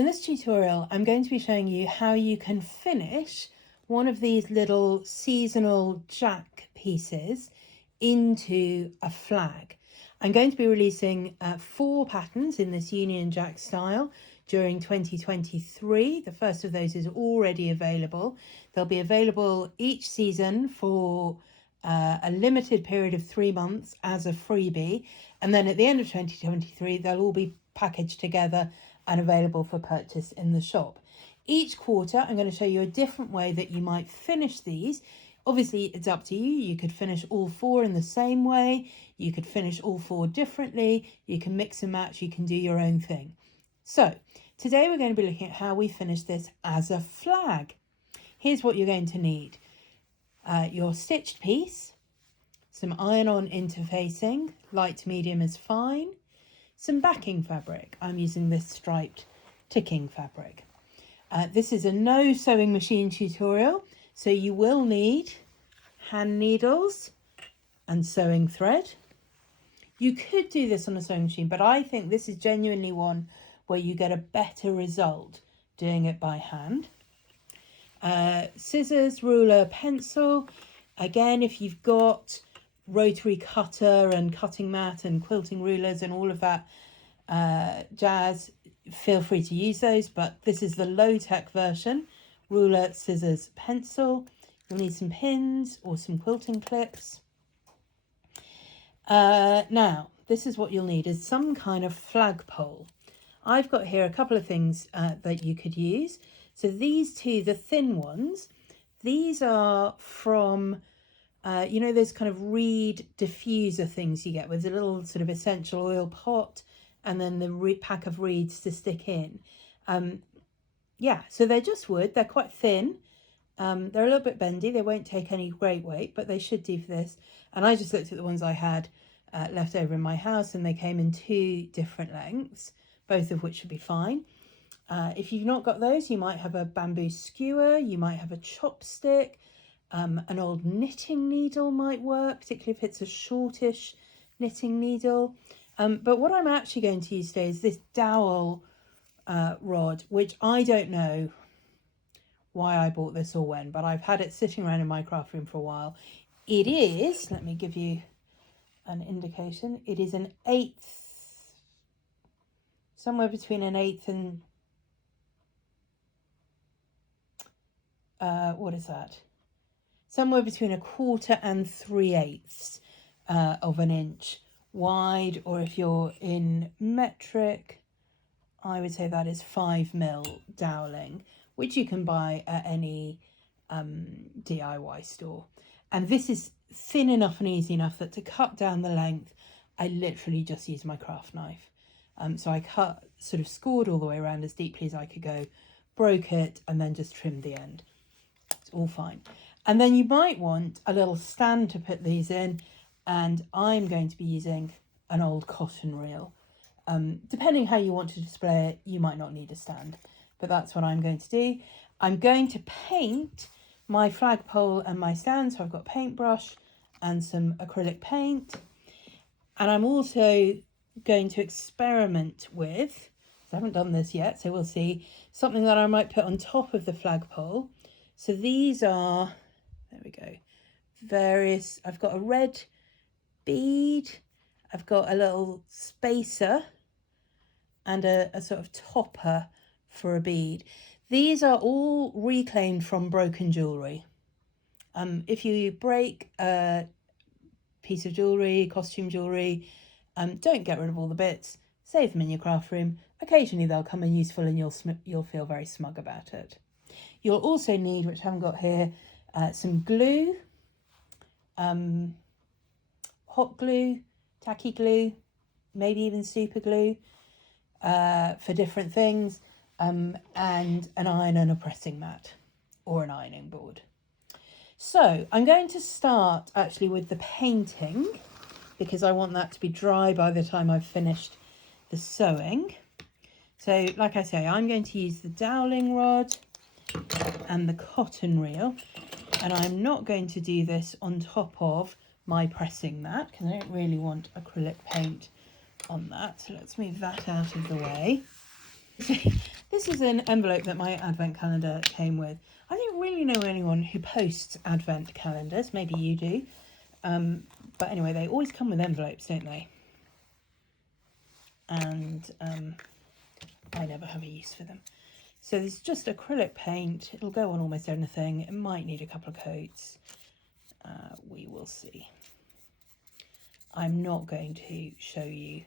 in this tutorial, I'm going to be showing you how you can finish one of these little seasonal jack pieces into a flag. I'm going to be releasing 4 patterns in this Union Jack style during 2023. The first of those is already available. They'll be available each season for a limited period of 3 months as a freebie, and then at the end of 2023 they'll all be packaged together and available for purchase in the shop. Each quarter I'm going to show you a different way that you might finish these. Obviously it's up to you. You could finish all 4 in the same way, you could finish all 4 differently, you can mix and match, you can do your own thing. So today we're going to be looking at how we finish this as a flag. Here's what you're going to need. Your stitched piece, some iron-on interfacing, light to medium is fine, some backing fabric. I'm using this striped ticking fabric. This is a no sewing machine tutorial, so you will need hand needles and sewing thread. You could do this on a sewing machine, but I think this is genuinely one where you get a better result doing it by hand. Scissors, ruler, pencil. Again, if you've got rotary cutter and cutting mat and quilting rulers and all of that jazz, feel free to use those, but this is the low-tech version. Ruler, scissors, pencil. You'll need some pins or some quilting clips. Now, this is what you'll need, is some kind of flagpole. I've got here a couple of things that you could use. So these two, the thin ones, these are from, you know, those kind of reed diffuser things you get with a little sort of essential oil pot and then the pack of reeds to stick in. Yeah, so they're just wood. They're quite thin. They're a little bit bendy. They won't take any great weight, but they should do for this. And I just looked at the ones I had left over in my house, and they came in 2 different lengths, both of which should be fine. If you've not got those, you might have a bamboo skewer, you might have a chopstick, an old knitting needle might work, particularly if it's a shortish knitting needle. But what I'm actually going to use today is this dowel rod, which I don't know why I bought this or when, but I've had it sitting around in my craft room for a while. It is, let me give you an indication, it is an 1/8, somewhere between an 1/8 and what is that? Somewhere between 1/4 and 3/8 of an inch wide, or if you're in metric, I would say that is 5mm doweling, which you can buy at any DIY store. And this is thin enough and easy enough that to cut down the length, I literally just use my craft knife. So I sort of scored all the way around as deeply as I could go, broke it, and then just trimmed the end. It's all fine. And then you might want a little stand to put these in, and I'm going to be using an old cotton reel. Depending how you want to display it, you might not need a stand, but that's what I'm going to do. I'm going to paint my flagpole and my stand, so I've got paintbrush and some acrylic paint. And I'm also going to experiment with, I haven't done this yet, so we'll see, something that I might put on top of the flagpole. So these are, there we go, various, I've got a red bead, I've got a little spacer and a sort of topper for a bead. These are all reclaimed from broken jewellery. If you break a piece of jewellery, costume jewellery, don't get rid of all the bits, save them in your craft room. Occasionally they'll come in useful and you'll feel very smug about it. You'll also need, which I haven't got here, some glue, hot glue, tacky glue, maybe even super glue for different things, and an iron and a pressing mat or an ironing board. So I'm going to start actually with the painting because I want that to be dry by the time I've finished the sewing. So like I say, I'm going to use the doweling rod and the cotton reel, and I'm not going to do this on top of my pressing mat because I don't really want acrylic paint on that. So let's move that out of the way. This is an envelope that my advent calendar came with. I don't really know anyone who posts advent calendars. Maybe you do. But anyway, they always come with envelopes, don't they? And I never have a use for them. So there's just acrylic paint. It'll go on almost anything. It might need a couple of coats. We will see. I'm not going to show you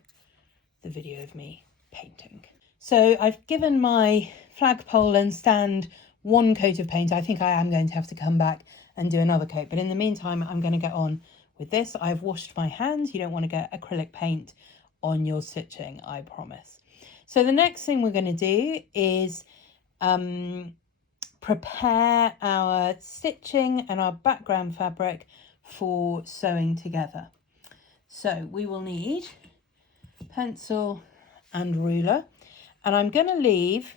the video of me painting. So I've given my flagpole and stand one coat of paint. I think I am going to have to come back and do another coat. But in the meantime, I'm going to get on with this. I've washed my hands. You don't want to get acrylic paint on your stitching, I promise. So the next thing we're going to do is prepare our stitching and our background fabric for sewing together. So we will need pencil and ruler, and I'm going to leave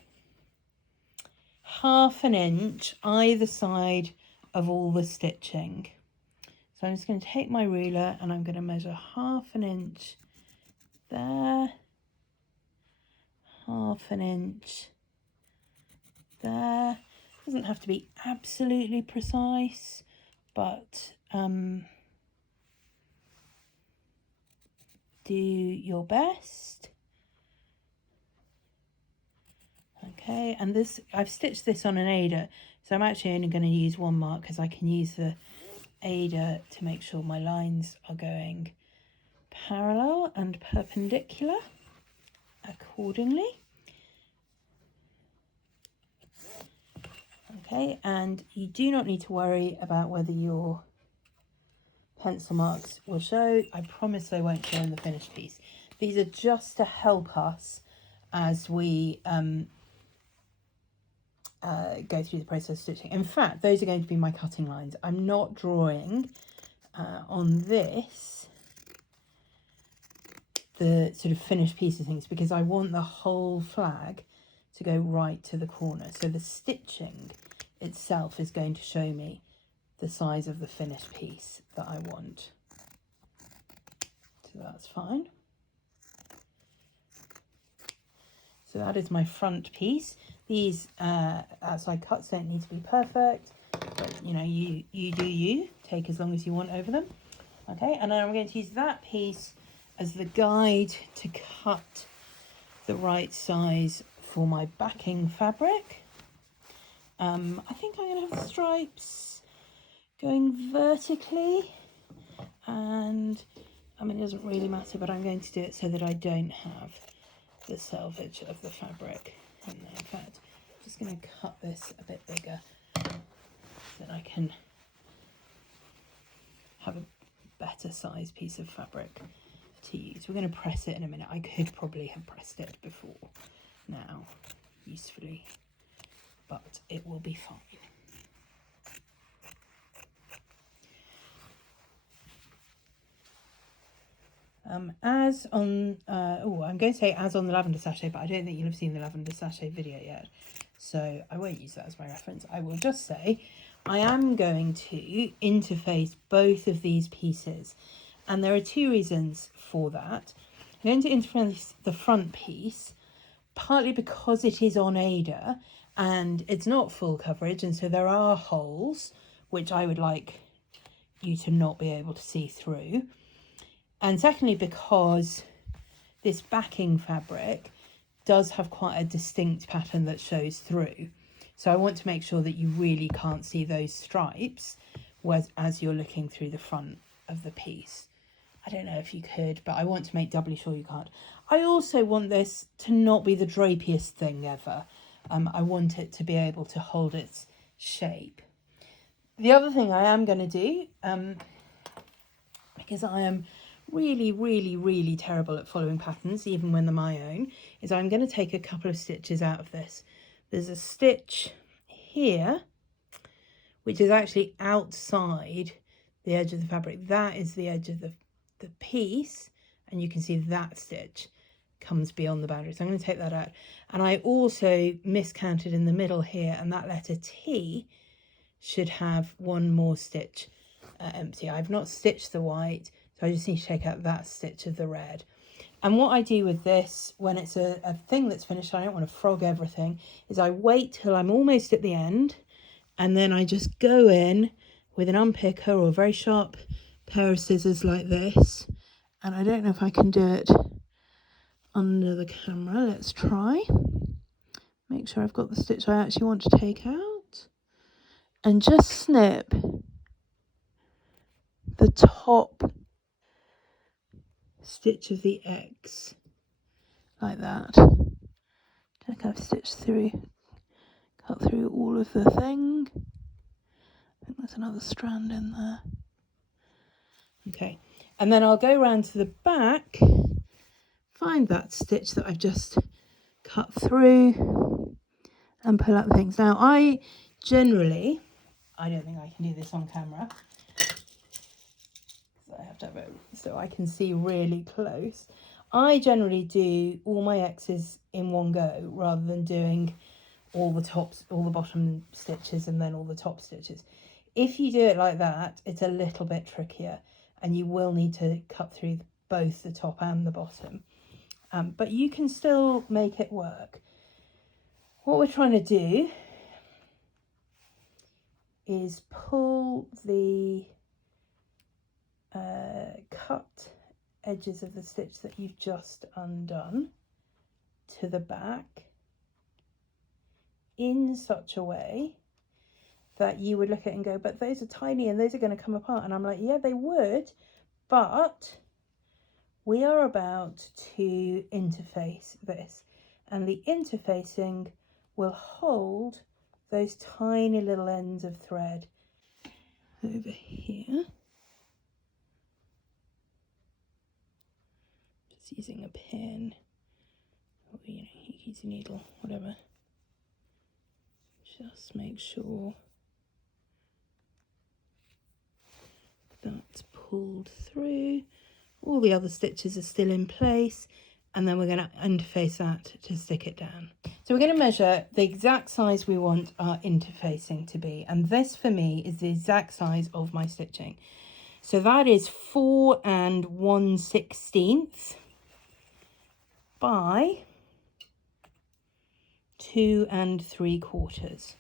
1/2 inch either side of all the stitching. So I'm just going to take my ruler and I'm going to measure 1/2 inch there, 1/2 inch there. Doesn't have to be absolutely precise, but do your best. Okay, and this, I've stitched this on an Ada, so I'm actually only going to use one mark because I can use the Ada to make sure my lines are going parallel and perpendicular accordingly. Okay, and you do not need to worry about whether your pencil marks will show. I promise they won't show in the finished piece. These are just to help us as we go through the process of stitching. In fact, those are going to be my cutting lines. I'm not drawing on this the sort of finished piece of things because I want the whole flag to go right to the corner. So the stitching itself is going to show me the size of the finished piece that I want. So that's fine. So that is my front piece. These outside cuts don't need to be perfect, but you know, you do you. Take as long as you want over them. Okay, and then I'm going to use that piece as the guide to cut the right size for my backing fabric. I think I'm going to have the stripes going vertically, and I mean, it doesn't really matter, but I'm going to do it so that I don't have the selvage of the fabric in there. In fact, I'm just going to cut this a bit bigger so that I can have a better size piece of fabric to use. We're going to press it in a minute. I could probably have pressed it before now usefully, but it will be fine. As on, I'm going to say as on the lavender sachet, but I don't think you'll have seen the lavender sachet video yet, so I won't use that as my reference. I will just say I am going to interface both of these pieces, and there are two reasons for that. I'm going to interface the front piece, partly because it is on Ada and it's not full coverage, and so there are holes which I would like you to not be able to see through. And secondly, because this backing fabric does have quite a distinct pattern that shows through. So I want to make sure that you really can't see those stripes as you're looking through the front of the piece. I don't know if you could, but I want to make doubly sure you can't. I also want this to not be the drapiest thing ever. I want it to be able to hold its shape. The other thing I am going to do, because I am really terrible at following patterns, even when they're my own, is I'm going to take a couple of stitches out of this. There's a stitch here, which is actually outside the edge of the fabric. That is the edge of the piece, and you can see that stitch comes beyond the boundary. So I'm going to take that out. And I also miscounted in the middle here, and that letter T should have one more stitch empty. I've not stitched the white, so I just need to take out that stitch of the red. And what I do with this, when it's a thing that's finished, I don't want to frog everything, is I wait till I'm almost at the end, and then I just go in with an unpicker or a very sharp pair of scissors like this. And I don't know if I can do it under the camera. Let's try. Make sure I've got the stitch I actually want to take out. And just snip the top stitch of the X like that. Check I've stitched through, cut through all of the thing. I think there's another strand in there. Okay, and then I'll go around to the back, find that stitch that I've just cut through and pull out the things. Now I generally, I don't think I can do this on camera, I have to have it so I can see really close. I generally do all my X's in one go rather than doing all the tops, all the bottom stitches and then all the top stitches. If you do it like that, it's a little bit trickier and you will need to cut through both the top and the bottom. But you can still make it work. What we're trying to do is pull the cut edges of the stitch that you've just undone to the back in such a way that you would look at it and go, but those are tiny and those are going to come apart. And I'm like, yeah, they would, but we are about to interface this, and the interfacing will hold those tiny little ends of thread over here. Just using a pin, or you can use a needle, whatever. Just make sure that's pulled through. All the other stitches are still in place, and then we're going to interface that to stick it down. So we're going to measure the exact size we want our interfacing to be, and this for me is the exact size of my stitching. So that is 4 1/16 by 2 3/4.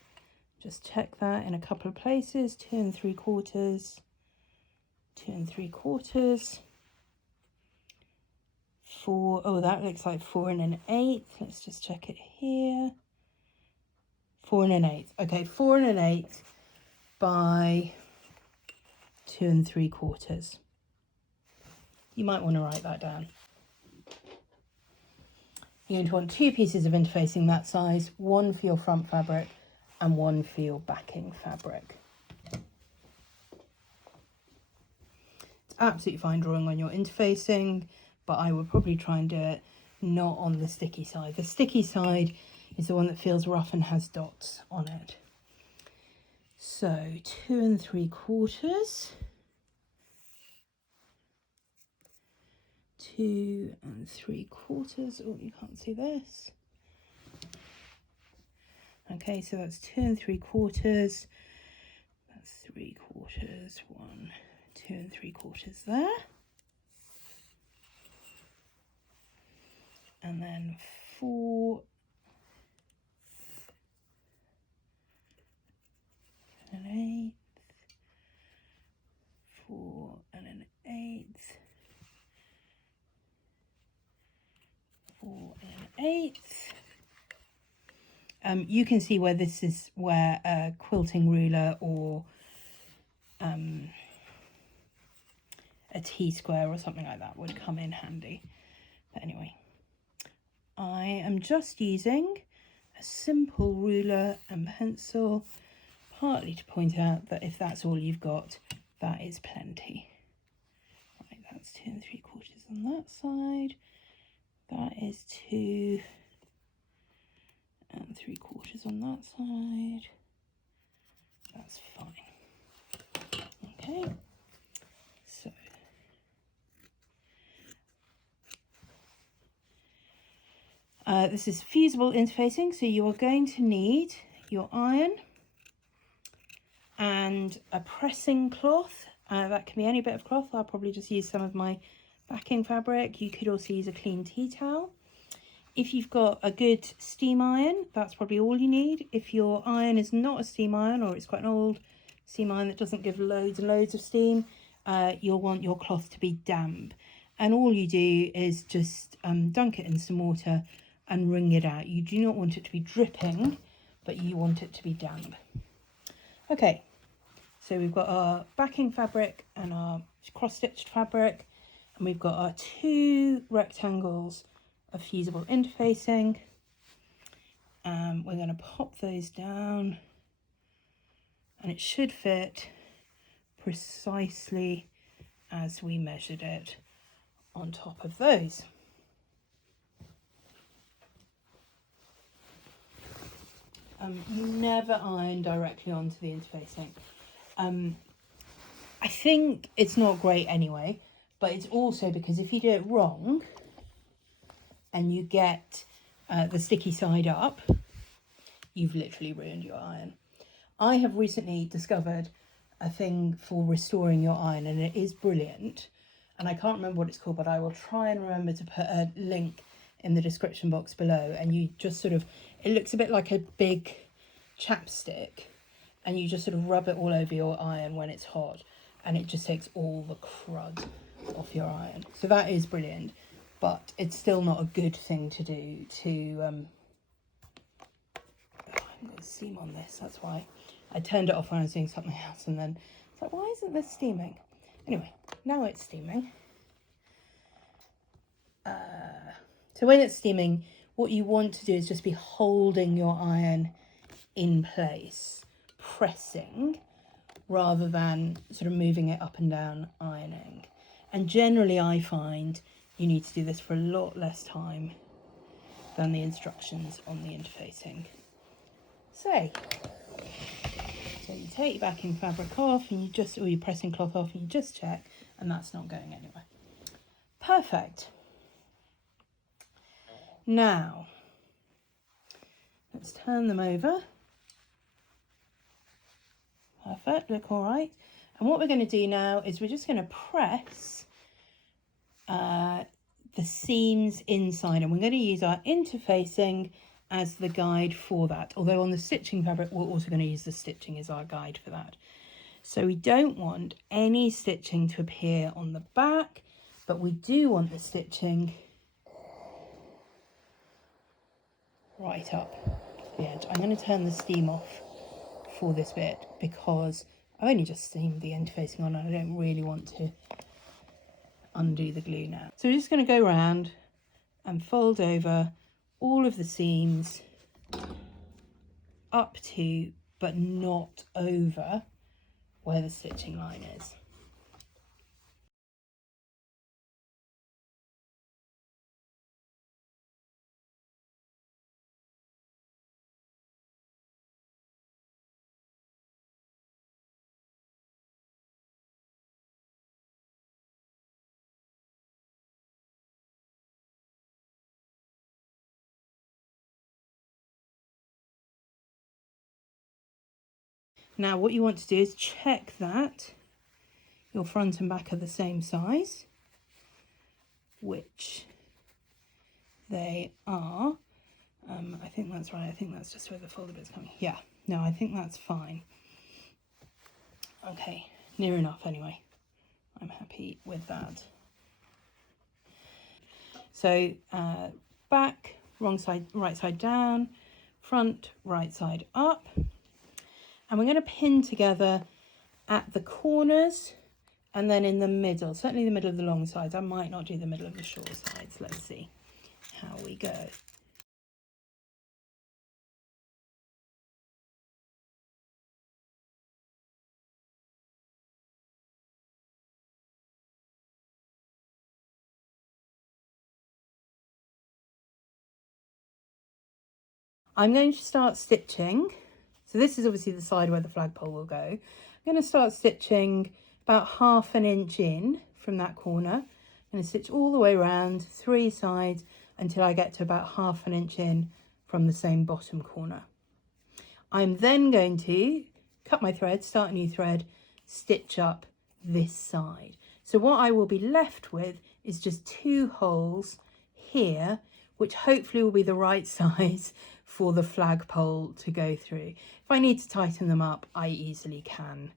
Just check that in a couple of places. 2 3/4, 2 3/4. 4, oh, that looks like 4 1/8. Let's just check it here. 4 1/8. Okay, 4 1/8 by 2 3/4. You might want to write that down. You're going to want 2 pieces of interfacing that size, one for your front fabric and one for your backing fabric. It's absolutely fine drawing on your interfacing, but I would probably try and do it not on the sticky side. The sticky side is the one that feels rough and has dots on it. So 2 3/4. 2 3/4. Oh, you can't see this. Okay, so that's 2 3/4. That's 3/4. 1, 2 3/4 there. And then 4 1/8. 4 1/8. 4 1/8. You can see where this is where a quilting ruler or a T-square or something like that would come in handy. But anyway, I am just using a simple ruler and pencil, partly to point out that if that's all you've got, that is plenty. Right, that's 2 3/4 on that side. That is 2 3/4 on that side. That's fine. Okay, so this is fusible interfacing, so you are going to need your iron and a pressing cloth. That can be any bit of cloth. I'll probably just use some of my backing fabric. You could also use a clean tea towel. If you've got a good steam iron, that's probably all you need. If your iron is not a steam iron, or it's quite an old steam iron that doesn't give loads and loads of steam, you'll want your cloth to be damp. And all you do is just dunk it in some water and wring it out. You do not want it to be dripping, but you want it to be damp. Okay, so we've got our backing fabric and our cross-stitched fabric, and we've got our 2 rectangles of fusible interfacing. We're going to pop those down, and it should fit precisely as we measured it on top of those. You never iron directly onto the interfacing. I think it's not great anyway, but it's also because if you do it wrong and you get the sticky side up, you've literally ruined your iron. I have recently discovered a thing for restoring your iron, and it is brilliant. And I can't remember what it's called, but I will try and remember to put a link in the description box below. And you just sort of, it looks a bit like a big chapstick, and you just sort of rub it all over your iron when it's hot, and it just takes all the crud off your iron. So that is brilliant, but it's still not a good thing to do to I'm going to steam on this. That's why I turned it off when I was doing something else, and then it's like, why isn't this steaming? Anyway, now it's steaming. So when it's steaming, what you want to do is just be holding your iron in place, pressing, rather than sort of moving it up and down ironing. And generally I find you need to do this for a lot less time than the instructions on the interfacing say. So you take your backing fabric off, and or your pressing cloth off, and you just check, and that's not going anywhere. Perfect. Now, let's turn them over. Perfect, look all right. And what we're going to do now is we're just going to press the seams inside, and we're going to use our interfacing as the guide for that. Although on the stitching fabric, we're also going to use the stitching as our guide for that. So we don't want any stitching to appear on the back, but we do want the stitching right up the edge. I'm going to turn the steam off for this bit because I've only just steamed the interfacing on, and I don't really want to undo the glue now. So we're just going to go around and fold over all of the seams up to, but not over, where the stitching line is. Now what you want to do is check that your front and back are the same size, which they are. I think that's right. I think that's just where the folder bit's coming. Yeah, no, I think that's fine. Okay, near enough anyway. I'm happy with that. So back, wrong side, right side down, front, right side up. And we're going to pin together at the corners and then in the middle, certainly the middle of the long sides. I might not do the middle of the short sides. Let's see how we go. I'm going to start stitching. So this is obviously the side where the flagpole will go. I'm going to start stitching about 1/2 inch in from that corner. I'm going to stitch all the way around 3 sides until I get to about 1/2 inch in from the same bottom corner. I'm then going to cut my thread, start a new thread, stitch up this side. So what I will be left with is just 2 holes here, which hopefully will be the right size for the flagpole to go through. If I need to tighten them up, I easily can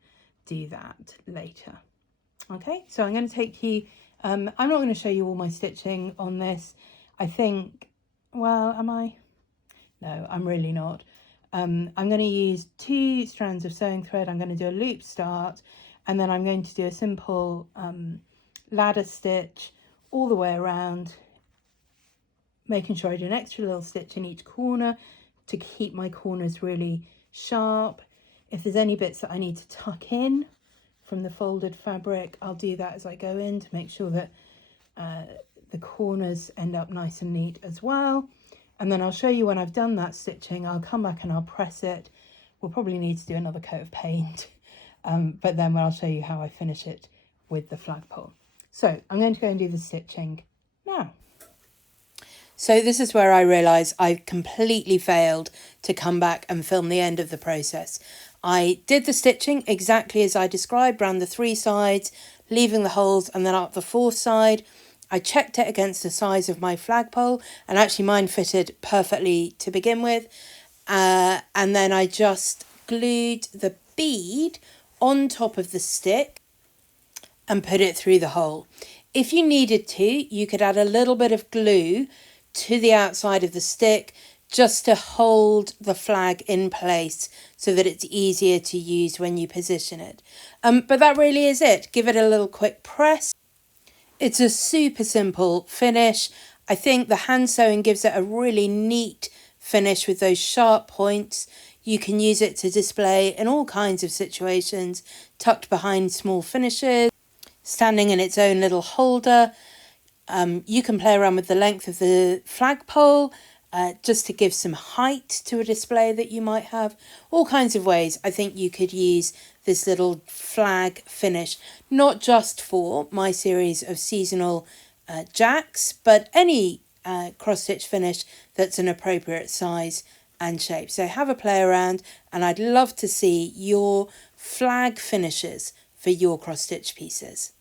do that later. Okay, so I'm going to take you, I'm not going to show you all my stitching on this. I think, well, am I? No, I'm really not. I'm going to use 2 strands of sewing thread. I'm going to do a loop start, and then I'm going to do a simple ladder stitch all the way around, making sure I do an extra little stitch in each corner to keep my corners really sharp. If there's any bits that I need to tuck in from the folded fabric, I'll do that as I go in to make sure that the corners end up nice and neat as well. And then I'll show you when I've done that stitching. I'll come back and I'll press it. We'll probably need to do another coat of paint, but then I'll show you how I finish it with the flagpole. So I'm going to go and do the stitching now. So this is where I realise I completely failed to come back and film the end of the process. I did the stitching exactly as I described, around the 3 sides, leaving the holes, and then up the 4th side. I checked it against the size of my flagpole, and actually mine fitted perfectly to begin with. And then I just glued the bead on top of the stick and put it through the hole. If you needed to, you could add a little bit of glue to the outside of the stick just to hold the flag in place so that it's easier to use when you position it. But that really is it. Give it a little quick press. It's a super simple finish. I think the hand sewing gives it a really neat finish with those sharp points. You can use it to display in all kinds of situations, tucked behind small finishes, standing in its own little holder. You can play around with the length of the flagpole just to give some height to a display that you might have. All kinds of ways I think you could use this little flag finish, not just for my series of seasonal jacks, but any cross-stitch finish that's an appropriate size and shape. So have a play around, and I'd love to see your flag finishes for your cross-stitch pieces.